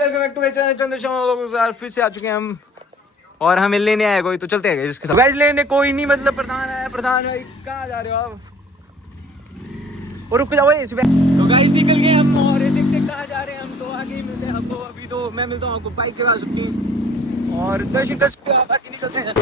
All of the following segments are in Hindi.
Welcome back to my channel Chandra Sharma लोगों के साथ फिर से आ चुके हैं हम और हमें लेने आए कोई तो चलते हैं इसके साथ। गाइस लेने कोई नहीं मतलब प्रधान आया। प्रधान भाई कहाँ जा रहे हो आप? और रुक जाओ इस पे। तो गाइस निकल गए हम और देखते कहाँ जा रहे हैं हम। तो आगे ही मिलते हैं आपको। अभी तो मैं मिलता हूँ आपको बाइक के पास अपनी और दर्शन कर सकते हो। बाकी निकलते हैं।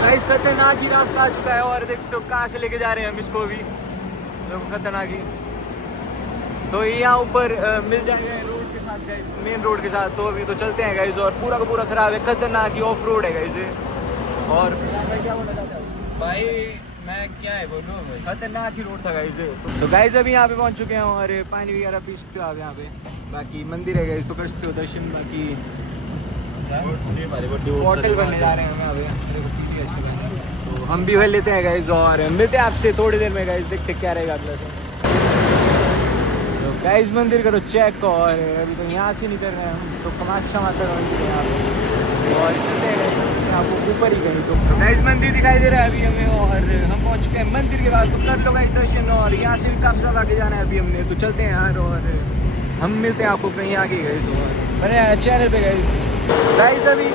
गाइस खतरनाक ही रास्ता आ चुका है और देख सकते हो कहाँ से लेके जा रहे हैं हम इसको भी। तो खतरनाक ही तो यहाँ ऊपर मिल जाएगा रोड के साथ गाइस, मेन रोड के साथ। तो अभी तो चलते हैं गाइस और पूरा का पूरा खराब है, खतरनाक ही ऑफ रोड है गाइस। और क्या बोलना चाहता है भाई? मैं क्या है बोलूँ भाई, खतरनाक ही रोड था गाइस। तो गाइस अभी यहाँ पे पहुँच चुके हैं और पानी वगैरह पी सकते हो आप यहाँ पे। बाकी मंदिर है गाइस तो कर सकते हो दर्शन। बाकी होटल बनने जा रहे हैं यहाँ पे। तो हम भी वह लेते हैं गाइस और मिलते हैं आपसे थोड़ी देर में गाइस। देखते क्या रहेगा अगला। तो गाइस मंदिर करो चेक और अभी तो यहाँ से नहीं कर रहे हैं हम। तो कामाख्या माता का मंदिर है यहाँ पे और चलते हैं आपको ऊपर ही कहीं। तो गाइस मंदिर दिखाई दे रहा है अभी हमें और हम पहुँच चुके हैं मंदिर के बाद। तो कर लो गाइस दर्शन और यहाँ से भी काफ़ी ज़्यादा आगे जाना है अभी हमने। तो चलते हैं यार और हम मिलते हैं आपको कहीं आगे गाइस। और बने चैनल पे गाइस अभी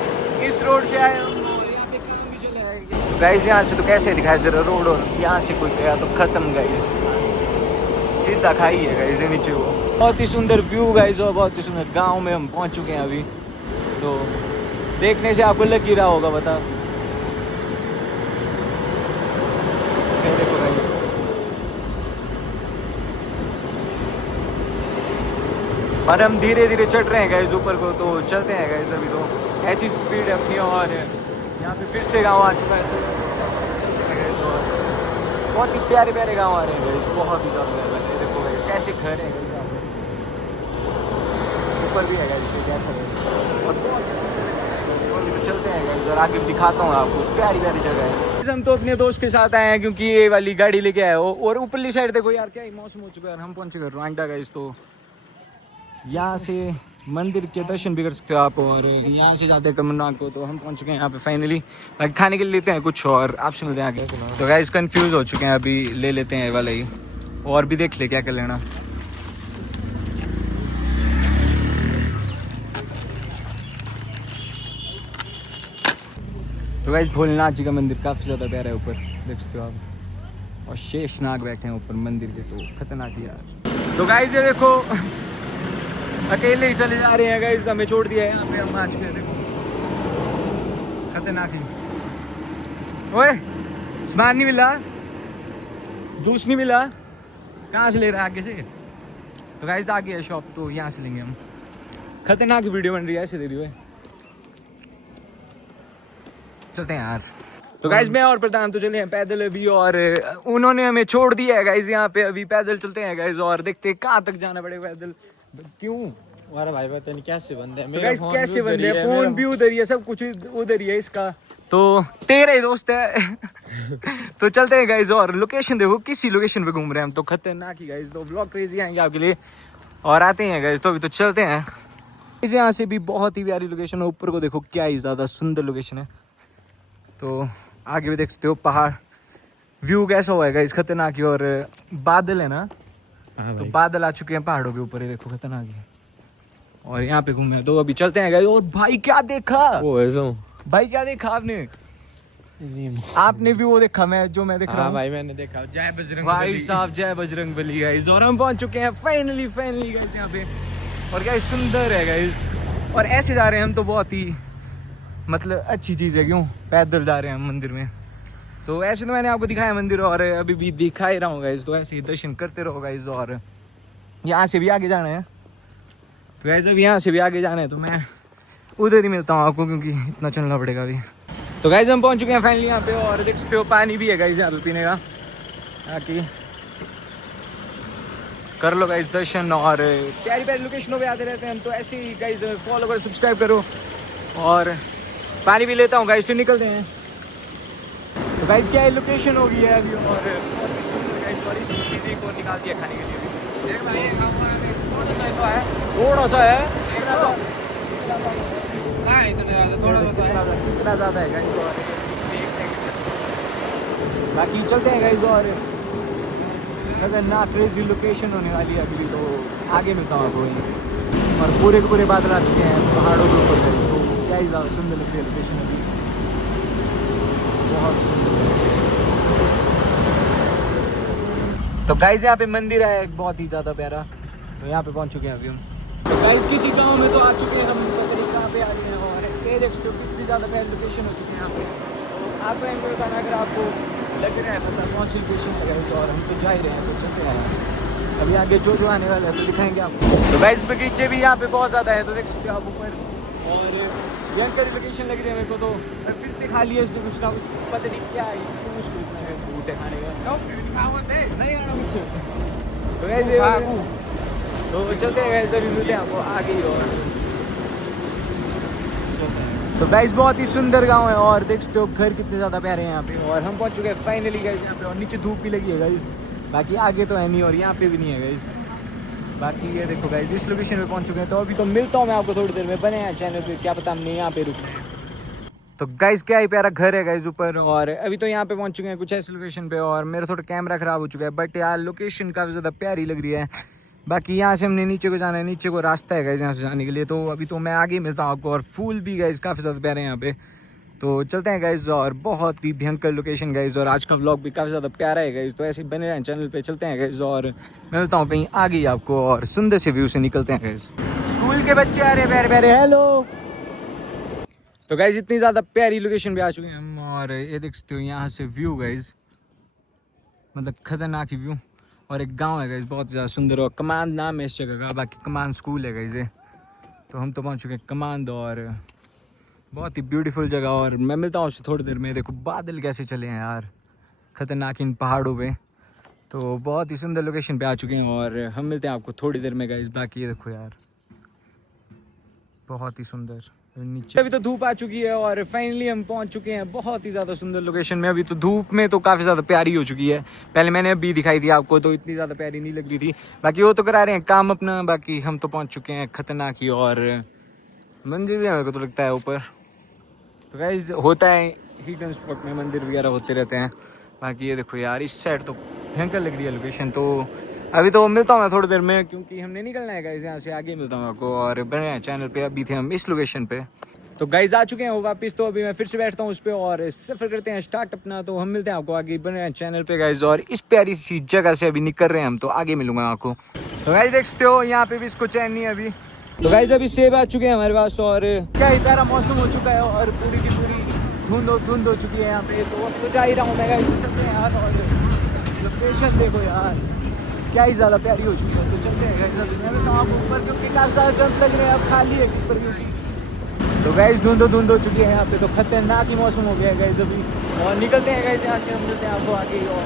इस रोड से आए हम और यहाँ पे काम भी चल रहा है गाइस। यहाँ से तो कैसे दिखाई दे रहा है रोड और यहाँ से कोई गया तो खत्म गाइस, सीधा खाई है गाइस नीचे वो। बहुत ही सुंदर व्यू गाइस और बहुत ही सुंदर गांव में हम पहुंच चुके हैं अभी। तो देखने से आपको लग ही रहा होगा बता। देखो गाइस और हम धीरे धीरे चढ़ रहे हैं गाइस ऊपर को। तो चलते हैं गाइस अभी तो ऐसी स्पीड है अपनी। और यहाँ पे फिर से गाँव आ चुका है। बहुत ही प्यारे प्यारे गाँव आ रहे हैं गाइस, बहुत ही ज़्यादा प्यारे। कैसे घर है ऊपर भी है कैसा है और तो चलते हैं गाइस और आगे भी दिखाता हूँ आपको। प्यारी प्यारी जगह है। हम तो अपने दोस्त के साथ आए हैं क्योंकि ये वाली गाड़ी लेके आए हो। और ऊपरली साइड देखो यार क्या ही मौसम हो चुका है। हम पहुंचे घर रोंडा गाइस। तो यहाँ से मंदिर के दर्शन भी कर सकते हो आप और यहाँ से जाते हैं कमरनाथ को। तो हम पहुंच चुके हैं यहाँ पे फाइनली। बाकी खाने के लिए लेते हैं कुछ और आपसे मिलते हैं आगे। तो गाइस कंफ्यूज हो चुके हैं अभी, ले लेते हैं वाला ही और भी देख ले क्या कर लेना। तो गाइस भोलेनाथ जी का मंदिर काफ़ी ज़्यादा प्यारा है, ऊपर देख सकते हो आप। और शेषनाग बैठे हैं ऊपर मंदिर के। तो खतरनाक ही यार। तो गाइस ये देखो अकेले ही चले जा रहे हैं गाइस, हमें छोड़ दिया है यहाँ पे। हम आ चुके हैं देखो, खतरनाक ही। ओए सामान नहीं मिला, जूस नहीं मिला, कहाँ से ले रहा है आगे से? तो गाइस आगे है शॉप तो यहाँ से लेंगे हम। खतरनाक वीडियो बन रही है ऐसे दे रही है। चलते हैं यार। तो गाइस मैं और प्रधान तो चले हैं पैदल अभी और उन्होंने हमें छोड़ दिया है गाइस यहाँ पे। अभी पैदल चलते हैं गाइस और देखते हैं कहाँ तक जाना पड़ेगा पैदल। क्यों हमारा भाई पता नहीं कैसे बंदे हैं। तो गाइस कैसे बंदे हैं, फोन भी उधर ही है, सब कुछ उधर ही है इसका। तो तेरा ही दोस्त है। तो चलते हैं गाइस और लोकेशन देखो किसी लोकेशन पे घूम रहे हैं हम। तो खतरनाक ही गाइस। तो व्लॉग क्रेजी आएंगे आपके लिए और आते हैं गाइस। तो अभी तो चलते हैं। इस यहाँ से भी बहुत ही प्यारी लोकेशन है। ऊपर को देखो क्या ही ज़्यादा सुंदर लोकेशन है। तो आगे भी देख सकते हो पहाड़, व्यू कैसा हुआ है गाइस, खतरनाक ही। और बादल है ना, तो बादल आ चुके हैं पहाड़ों के ऊपर, देखो खतरनाक ही। और यहाँ पे घूमे तो अभी चलते हैं गाइस। और भाई क्या देखा वो ऐसा भाई, क्या देखा आपने? आपने भी वो देखा मैं जो मैं देख रहा हूँ? भाई मैंने देखा। जय बजरंग भाई साहब, जय बजरंग बली गाइस। और हम पहुंच चुके हैं फाइनली गाइस यहाँ पे। और गाइस सुंदर है गाइस। और ऐसे जा रहे हैं हम तो बहुत ही मतलब अच्छी चीज़ है। क्यों पैदल जा रहे हैं हम मंदिर में। तो ऐसे तो मैंने आपको दिखाया मंदिर और अभी भी दिखा ही रहा हूँ गाइस। तो ऐसे ही दर्शन करते रहो गाइस। और यहाँ से भी आगे जाना है। तो गाइस अब यहाँ से भी आगे जाना है तो मैं उधर ही मिलता हूँ आपको क्योंकि इतना चलना पड़ेगा अभी। तो गाइस हम पहुँच चुके हैं फाइनली यहाँ पे और देख सकते हो पानी भी है गाइस यहाँ पे पीने का। ताकि कर लो गाइस दर्शन और प्यारी प्यारी लोकेशनों पे आते रहते हैं हम। तो ऐसे ही गाइस फॉलो करो, सब्सक्राइब करो और पानी भी लेता हूँ गाइस। फिर निकलते हैं। तो गाइस क्या है लोकेशन हो गई है अभी और गाइस और इस दीदी को निकाल दिया खाने के लिए। थोड़ा सा है, इतना ज़्यादा है गाइस। बाकी चलते हैं गाइस और खतरनाक क्रेजी लोकेशन होने वाली है अगली, तो आगे मिलता हूँ आपको वहीं। और पूरे के पूरे बादल आ चुके हैं पहाड़ों के ऊपर, तो क्या ही ज़्यादा सुंदर लग रही है लोकेशन अभी, बहुत सुंदर है। तो गाइस यहाँ पे मंदिर है एक बहुत ही ज़्यादा प्यारा, तो यहाँ पे पहुँच चुके हैं अभी हम। तो गाइस किसी गांव में तो आ चुके हैं हम, पता नहीं कहाँ पे आ रहे हैं, और ये देख सकते हो कितनी ज़्यादा प्यारी लोकेशन हो चुकी है यहाँ पे। तो आपको एंकर बताना अगर आपको लग रहा है पता कौन सी लोकेशन लगा है, और हम तो जा ही रहे हैं, तो चलते हैं। अभी आगे जो आने वाला है तो दिखाएंगे आपको। तो गाइस बगीचे भी यहाँ पे बहुत ज़्यादा है, तो देख सकते हो आप ऊपर, और भयंकर लोकेशन लग रही है मेरे को। तो फिर से खा लिया इसने कुछ ना कुछ, पता नहीं क्या है, क्यों मुश्किल इतना है बूटे खाने का, नहीं आना कुछ। तो गाइस तो चलते हैं गाइस, अभी मिलते हैं आपको आगे ही। और तो गाइस बहुत ही सुंदर गांव है, और देख सकते हो घर कितने ज़्यादा प्यारे हैं यहाँ पे। और हम पहुँच चुके हैं फाइनली गाइस यहाँ पे, और नीचे धूप भी लगी है गाइस, बाकी आगे तो है नहीं, और यहाँ पे भी नहीं है गाइस। बाकी ये देखो गाइस इस लोकेशन पे पहुँच चुके हैं, तो अभी तो मिलता हूँ मैं आपको थोड़ी देर में, बने हैं चैनल पे, क्या पता हमने यहाँ पे रुकना है। तो गाइस क्या ही प्यारा घर है गाइस ऊपर, और अभी तो यहाँ पे पहुँच चुके हैं कुछ ऐसी लोकेशन पे, और मेरा थोड़ा कैमरा ख़राब हो चुका है, बट यार लोकेशन काफ़ी ज़्यादा प्यारी लग रही है। बाकी यहाँ से हमने नीचे को जाना है, नीचे को रास्ता है गाइस यहाँ से जाने के लिए, तो अभी तो मैं आगे मिलता हूँ आपको। और फूल भी गाइस काफ़ी ज़्यादा प्यारे हैं यहाँ पे, तो चलते हैं गाइस। और बहुत ही भयंकर लोकेशन गाइस, और आज का व्लॉग भी काफ़ी ज़्यादा प्यारा है गाइस, तो ऐसे ही बने रहें चैनल पे। चलते हैं गाइस और मिलता हूँ कहीं आगे ही आपको, और सुंदर से व्यू से निकलते हैं गाइस। स्कूल के बच्चे आ रहे हैं प्यारे प्यारे, हेलो। तो गाइस इतनी ज़्यादा प्यारी लोकेशन पे आ चुके हैं हम, और ये देख सकते हो यहाँ से व्यू गाइस, मतलब खतरनाक ही व्यू। और एक गांव है गाइस बहुत ज़्यादा सुंदर, और कमांद नाम है इस जगह का, बाकी कमांद स्कूल है गाइस ये। तो हम तो पहुँच चुके हैं कमांद, और बहुत ही ब्यूटीफुल जगह। और मैं मिलता हूँ उससे थोड़ी देर में। देखो बादल कैसे चले हैं यार, खतरनाक इन पहाड़ों पे, तो बहुत ही सुंदर लोकेशन पे आ चुके हैं, और हम मिलते हैं आपको थोड़ी देर में गाइस। बाकी ये देखो यार बहुत ही सुंदर नीचे, अभी तो धूप आ चुकी है, और फाइनली हम पहुंच चुके हैं बहुत ही ज़्यादा सुंदर लोकेशन में। अभी तो धूप में तो काफ़ी ज़्यादा प्यारी हो चुकी है, पहले मैंने अभी दिखाई थी आपको, तो इतनी ज़्यादा प्यारी नहीं लग रही थी। बाकी वो तो करा रहे हैं काम अपना, बाकी हम तो पहुंच चुके हैं खतरनाक ही। और मंदिर भी मेरे को तो लगता है ऊपर, तो गाइस होता है हिडन स्पॉट में मंदिर वगैरह होते रहते हैं। बाकी ये देखो यार इस साइड तो भयंकर लग रही है लोकेशन। तो अभी तो मिलता हूँ मैं थोड़ी देर में, क्योंकि हमने निकलना है गाइस यहाँ से, आगे मिलता हूँ आपको। और बने हैं चैनल पे, अभी थे हम इस लोकेशन पे, तो गाइस आ चुके हैं वो वापस। तो अभी मैं फिर से बैठता हूँ उस पर, और सफ़र करते हैं स्टार्ट अपना। तो हम मिलते हैं आपको आगे, बने हैं चैनल पे गाइस। और इस प्यारी सी जगह से अभी निकल रहे हैं हम, तो आगे मिलूंगा आपको। तो गाइस देख सकते हो यहाँ पे भी इसको चैन नहीं है अभी। तो गाइस अभी सेब आ चुके हैं हमारे पास, और क्या ही प्यारा मौसम हो चुका है, और पूरी की पूरी धुंध हो चुकी है यहाँ पे। तो अब तो जा ही रहा हूँ मैं गाइस, चलते हैं यार। और लोकेशन देखो यार क्या ही ज़्यादा प्यारी हो चुकी है, तो चलते हैं गाइस। अभी मैं बताऊँ आपको ऊपर, क्योंकि काफ़ी ज़्यादा जंप लग रहे हैं, अब खाली है ऊपर क्योंकि। तो गाइस धुंध हो चुकी है यहाँ पे, तो खतरनाक ही मौसम हो गया है गाइस अभी। और निकलते हैं गाइस यहाँ से, हम मिलते हैं आपको आगे। और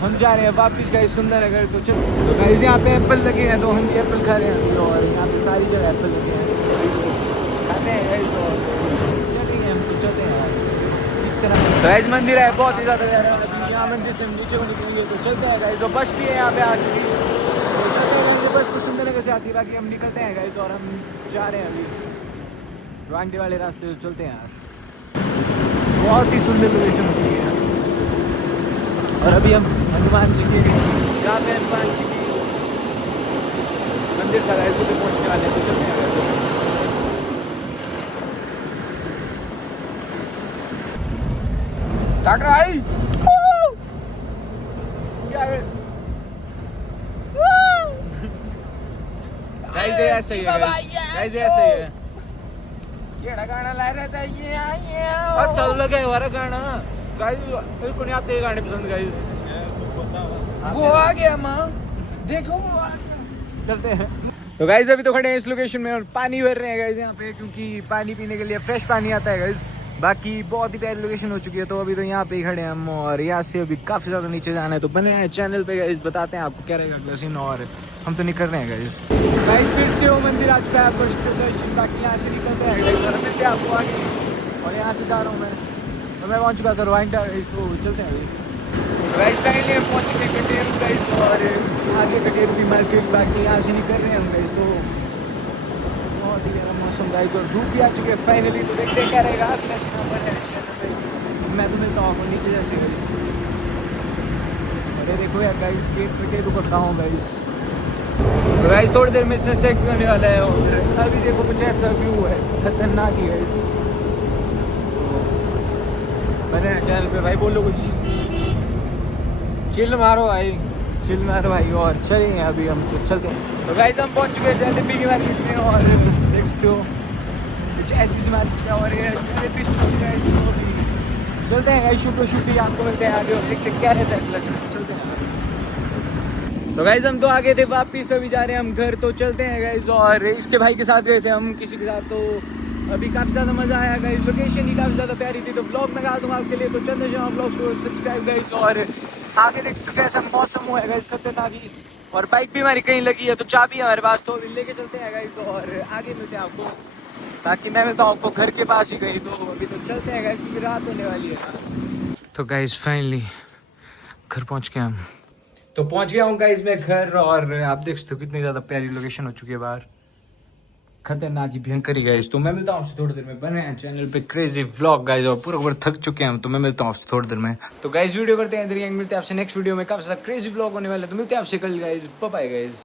हम जा रहे हैं वापस गाइस सुंदर है घर, तो चल। तो गाइस यहाँ पे एप्पल लगे हैं, तो हम भी एप्पल खा रहे हैं। और यहाँ पे सारी जगह एप्पल लगे हैं, खाते हैं गाइस। और चलेंगे हम, तो चलते हैं यार। तो गाइस मंदिर है बहुत ही ज़्यादा प्यारा, अभी यहाँ मंदिर से हम नीचे को निकलेंगे, तो चलते हैं गाइस। और बस भी है यहाँ पे आ चुकी है, तो चलते हैं गाइस। बस तो सुंदर नगर से आती है, बाकी हम निकलते हैं गाइस। और हम जा रहे हैं अभी रांडे वाले रास्ते, तो चलते हैं यार। बहुत ही सुंदर लोकेशन हो चुकी है। और अभी हम हनुमान जी के, जहाँ पे हनुमान जी की मंदिर का है, उधर पहुँचने वाले हैं, तो चलते हैं। डॉक्टर भाई क्या है? गाइस ऐसे ही है, गाइस ऐसे ही है। केड़ा गाना ला रहा था ये अच्छा लगा हमारा गाना गाइस, बिल्कुल नहीं आते गाने पसंद गाइस। वो आ गया माँ, देखो वो आ गया। चलते हैं। तो गाइस अभी तो खड़े हैं इस लोकेशन में, और पानी भर रहे हैं गाइस यहाँ पे, क्योंकि पानी पीने के लिए फ्रेश पानी आता है गाइस। बाकी बहुत ही प्यारी लोकेशन हो चुकी है, तो अभी तो यहाँ पे ही खड़े हैं हम। और यहाँ से अभी काफ़ी ज़्यादा नीचे जाना है, तो बने हैं चैनल पे गाइस, बताते हैं आपको क्या रहेगा अगला सीन। और हम तो निकल रहे हैं गाइस। गाइस फिर से वो मंदिर आ चुका है आपको दर्शन, बाकी यहाँ से निकलते हैं गाइस, और मिलते हैं आपको आगे। और यहाँ से जा रहा हूँ मैं, तो मैं पहुँच चुका था रवांडा गाइस, तो चलते हैं अभी। गाइस फाइनली हम पहुँच चुके हैं कटेरू गाइस, और आगे कटेरू की मार्केट। बाकी यहाँ से निकल रहे हैं हम गाइस, तो बहुत ही ज़्यादा मौसम गाइस, और धूप भी आ चुके हैं फाइनली। तो देखते हैं क्या रहेगा अगला सीन पर है चैनल पे। मैं तो मिलता हूँ आपको नीचे जैसे गाइस। ये देखो यार गाइस, पेट पे टेरू करता हूँ गाइस। तो गाइस थोड़ी देर में सनसेट भी होने वाला है और अभी देखो कुछ ऐसा व्यू है, खतरनाक ही है। बने चैनल पे भाई, बोलो कुछ। चिल मारो भाई। चिल मारो भाई और चलेंगे अभी हम, तो चलते हैं। तो गाइस हम पहुंच चुके हैं जलेबी की मार्केट में और देख सकते हो कुछ ऐसी सी मार्केट है और ये जलेबी स्टोर है। चलते हैं गाइस, शूटी आपको मिलते हैं आगे और देखते हैं क्या रहता है। चलते हैं। तो गाइस हम तो आगे थे, वापिस अभी जा रहे हैं हम घर, तो चलते हैं गाइस। और इसके भाई के साथ गए थे हम किसी के साथ, तो अभी काफ़ी ज़्यादा मज़ा आया गाइस। लोकेशन ही काफ़ी ज़्यादा प्यारी थी, तो ब्लॉग में गा दूँगा आपके लिए। तो चंद्र शर्मा ब्लॉग्स को सब्सक्राइब गाइस। और आगे देख सकते कैसा मौसम हुआ है गाइस, खतरनाक ही। और बाइक भी हमारी कहीं लगी है, तो चाबी है हमारे पास, तो लेके चलते हैं गाइस और आगे मिलते हैं आपको। ताकि मैं मिलता हूँ आपको घर के पास ही कहीं, तो अभी तो चलते हैं गाइस क्योंकि रात होने वाली है। तो गाइस फाइनली घर पहुँच गए हम। तो पहुँच गया हूँ गाइस मैं घर, और आप देख सकते हो कितनी ज़्यादा प्यारी लोकेशन हो चुकी है बाहर, खतरनाक ही भयंकर ही गाइस। तो मैं मिलता हूँ आपसे थोड़ी देर में। बने हैं चैनल पे क्रेजी व्लॉग गाइस, और पूरा थक चुके हैं हम, तो मैं मिलता हूँ आपसे थोड़ी देर में। तो गाइस वीडियो करते हैं इधर ही, मिलते हैं आपसे नेक्स्ट वीडियो में, काफी सारा क्रेजी व्लॉग होने वाला है। तो मिलते हैं आपसे कल गाइस, बाय बाय गाइस।